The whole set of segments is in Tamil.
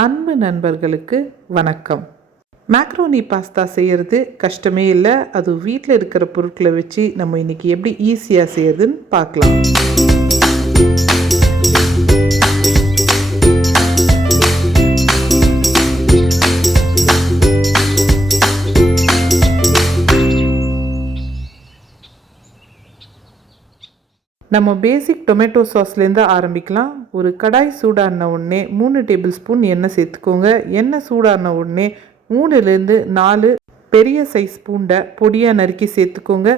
அன்பு நண்பர்களுக்கு வணக்கம். மேக்ரோனி பாஸ்தா செய்கிறது கஷ்டமே இல்லை. அது வீட்டில் இருக்கிற பொருட்களை வச்சு நம்ம இன்றைக்கி எப்படி ஈஸியாக செய்யறதுன்னு பார்க்கலாம். நம்ம பேசிக் டொமேட்டோ சாஸ்லேருந்து ஆரம்பிக்கலாம். ஒரு கடாய் சூடான உடனே 3 டேபிள் ஸ்பூன் எண்ணெய் சேர்த்துக்கோங்க. எண்ணெய் சூடான உடனே 3லேருந்து 4 பெரிய சைஸ் பூண்டை பொடியாக நறுக்கி சேர்த்துக்கோங்க.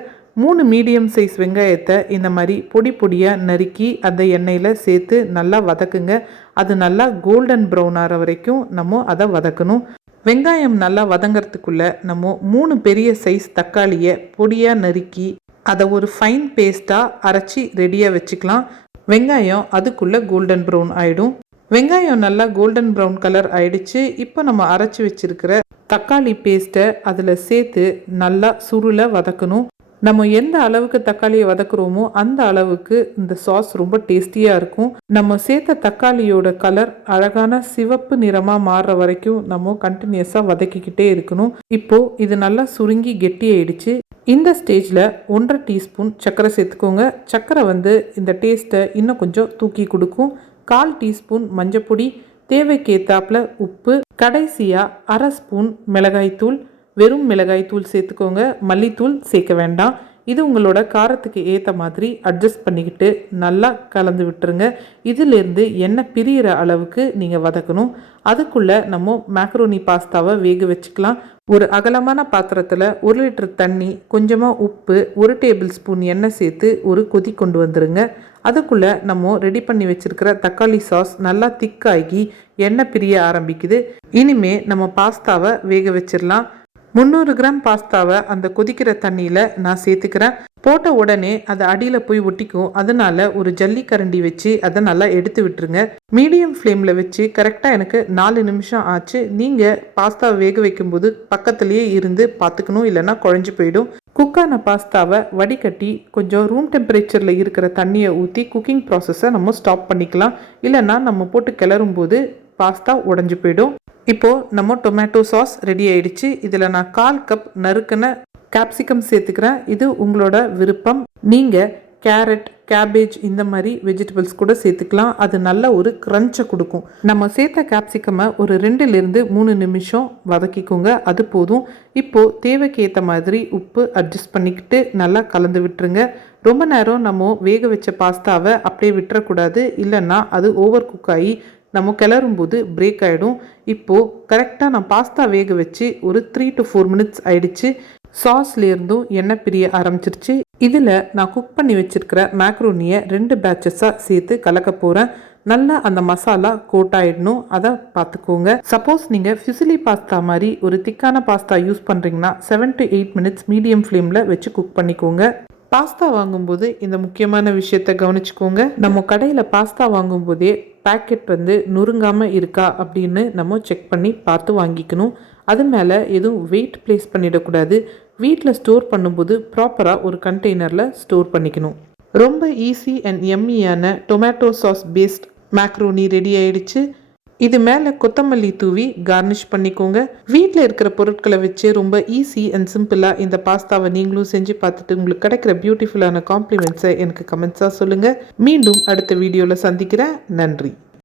3 மீடியம் சைஸ் வெங்காயத்தை இந்த மாதிரி பொடி பொடியாக நறுக்கி அந்த எண்ணெயில் சேர்த்து நல்லா வதக்குங்க. அது நல்லா கோல்டன் ப்ரௌன் ஆகிற வரைக்கும் நம்ம அதை வதக்கணும். வெங்காயம் நல்லா வதங்கிறதுக்குள்ளே நம்ம 3 பெரிய சைஸ் தக்காளியை பொடியாக நறுக்கி அதை ஒரு ஃபைன் பேஸ்ட்டாக அரைச்சி ரெடியாக வச்சுக்கலாம். வெங்காயம் அதுக்குள்ளே கோல்டன் ப்ரௌன் ஆகிடும். வெங்காயம் நல்லா கோல்டன் ப்ரௌன் கலர் ஆயிடுச்சு. இப்போ நம்ம அரைச்சி வச்சுருக்கிற தக்காளி பேஸ்ட்டை அதில் சேர்த்து நல்லா சுருளை வதக்கணும். நம்ம எந்த அளவுக்கு தக்காளியை வதக்குறோமோ அந்த அளவுக்கு இந்த சாஸ் ரொம்ப டேஸ்டியாக இருக்கும். நம்ம சேர்த்த தக்காளியோட கலர் அழகான சிவப்பு நிறமாக மாறுற வரைக்கும் நம்ம கண்டினியூஸாக வதக்கிக்கிட்டே இருக்கணும். இப்போது இது நல்லா சுருங்கி கெட்டியாயிடுச்சு. இந்த ஸ்டேஜில் 1.5 டீஸ்பூன் சர்க்கரை சேர்த்துக்கோங்க. சர்க்கரை இந்த டேஸ்ட்டை இன்னும் கொஞ்சம் தூக்கி கொடுக்கும். 1/4 டீஸ்பூன் மஞ்சப்பொடி, தேவைக்கேற்றாப்புல உப்பு, கடைசியாக 1/2 ஸ்பூன் மிளகாய்த்தூள், வெறும் மிளகாய்த்தூள் சேர்த்துக்கோங்க. மல்லித்தூள் சேர்க்க வேண்டாம். இது உங்களோட காரத்துக்கு ஏற்ற மாதிரி அட்ஜஸ்ட் பண்ணிக்கிட்டு நல்லா கலந்து விட்டுருங்க. இதிலேருந்து எண்ணெய் பிரிகிற அளவுக்கு நீங்கள் வதக்கணும். அதுக்குள்ளே நம்ம மேக்ரோனி பாஸ்தாவை வேக வச்சுக்கலாம். ஒரு அகலமான பாத்திரத்தில் 1 லிட்டர் தண்ணி, கொஞ்சமாக உப்பு, 1 டேபிள் ஸ்பூன் எண்ணெய் சேர்த்து ஒரு கொதி கொண்டு வந்துடுங்க. அதுக்குள்ளே நம்ம ரெடி பண்ணி வச்சுருக்கிற தக்காளி சாஸ் நல்லா திக்காகி எண்ணெய் பிரிய ஆரம்பிக்குது. இனிமே நம்ம பாஸ்தாவை வேக வச்சிடலாம். 300 கிராம் பாஸ்தாவை அந்த கொதிக்கிற தண்ணியில் நான் சேர்த்துக்கிறேன். போட்ட உடனே அது அடியில் போய் ஒட்டிக்கும். அதனால ஒரு ஜல்லிக்கரண்டி வச்சு அதை நல்லா எடுத்து விட்டுருங்க. மீடியம் ஃப்ளேமில் வச்சு கரெக்டாக எனக்கு 4 நிமிஷம் ஆச்சு. நீங்கள் பாஸ்தாவை வேக வைக்கும்போது பக்கத்துலேயே இருந்து பார்த்துக்கணும், இல்லைன்னா குழஞ்சி போயிடும். குக்கான பாஸ்தாவை வடிகட்டி கொஞ்சம் ரூம் டெம்பரேச்சரில் இருக்கிற தண்ணியை ஊற்றி குக்கிங் ப்ராசஸை நம்ம ஸ்டாப் பண்ணிக்கலாம். இல்லைன்னா நம்ம போட்டு கிளறும் போது பாஸ்தா உடஞ்சி போயிடும். இப்போது நம்ம டொமேட்டோ சாஸ் ரெடி ஆயிடுச்சு. இதில் நான் 1/4 கப் நறுக்கின கேப்சிகம் சேர்த்துக்கிறேன். இது உங்களோட விருப்பம். நீங்கள் கேரட், கேபேஜ் இந்த மாதிரி வெஜிடபிள்ஸ் கூட சேர்த்துக்கலாம். அது நல்ல ஒரு க்ரன்ச்சை கொடுக்கும். நம்ம சேர்த்த கேப்சிகமை ஒரு 2லேருந்து 3 நிமிஷம் வதக்கிக்கோங்க. அது போதும். இப்போது தேவைக்கு ஏற்ற மாதிரி உப்பு அட்ஜஸ்ட் பண்ணிக்கிட்டு நல்லா கலந்து விட்டுருங்க. ரொம்ப நேரம் நம்ம வேக வச்ச பாஸ்தாவை அப்படியே விட்டுறக்கூடாது, இல்லைன்னா அது ஓவர் குக் ஆகி நம்ம கிளறும்போது பிரேக் ஆகிடும். இப்போது கரெக்டாக நான் பாஸ்தா வேக வச்சு ஒரு 3 to 4 மினிட்ஸ் ஆயிடுச்சு. சாஸ்லேருந்தும் எண்ணெய் பிரிய ஆரம்பிச்சிருச்சு. இதில் நான் குக் பண்ணி வச்சுருக்கிற மேக்ரோனியை 2 பேட்சஸாக சேர்த்து கலக்க போகிறேன். நல்லா அந்த மசாலா கோட் ஆகிடணும், அதை பார்த்துக்கோங்க. சப்போஸ் நீங்கள் ஃபியூசிலி பாஸ்தா மாதிரி ஒரு திக்கான பாஸ்தா யூஸ் பண்ணுறீங்கன்னா 7 to 8 மினிட்ஸ் மீடியம் ஃப்ளேமில் வச்சு குக் பண்ணிக்கோங்க. பாஸ்தா வாங்கும்போது இந்த முக்கியமான விஷயத்தை கவனிச்சுக்கோங்க. நம்ம கடையில் பாஸ்தா வாங்கும்போதே பேக்கெட் நொறுங்காமல் இருக்கா அப்படின்னு நம்ம செக் பண்ணி பார்த்து வாங்கிக்கணும். அது மேலே எதுவும் வெயிட் ப்ளேஸ் பண்ணிடக்கூடாது. வீட்டில் ஸ்டோர் பண்ணும்போது ப்ராப்பராக ஒரு கண்டெய்னரில் ஸ்டோர் பண்ணிக்கணும். ரொம்ப ஈஸி அண்ட் எம்மியான tomato sauce paste macaroni ready ஆயிடுச்சு. இது மேலே கொத்தமல்லி தூவி கார்னிஷ் பண்ணிக்கோங்க. வீட்டில் இருக்கிற பொருட்களை வச்சு ரொம்ப ஈஸி அண்ட் சிம்பிளாக இந்த பாஸ்தாவை நீங்களும் செஞ்சு பார்த்துட்டு உங்களுக்கு கிடைக்கிற பியூட்டிஃபுல்லான காம்ப்ளிமெண்ட்ஸை எனக்கு கமெண்ட்ஸாக சொல்லுங்கள். மீண்டும் அடுத்த வீடியோவில் சந்திக்கிறேன். நன்றி.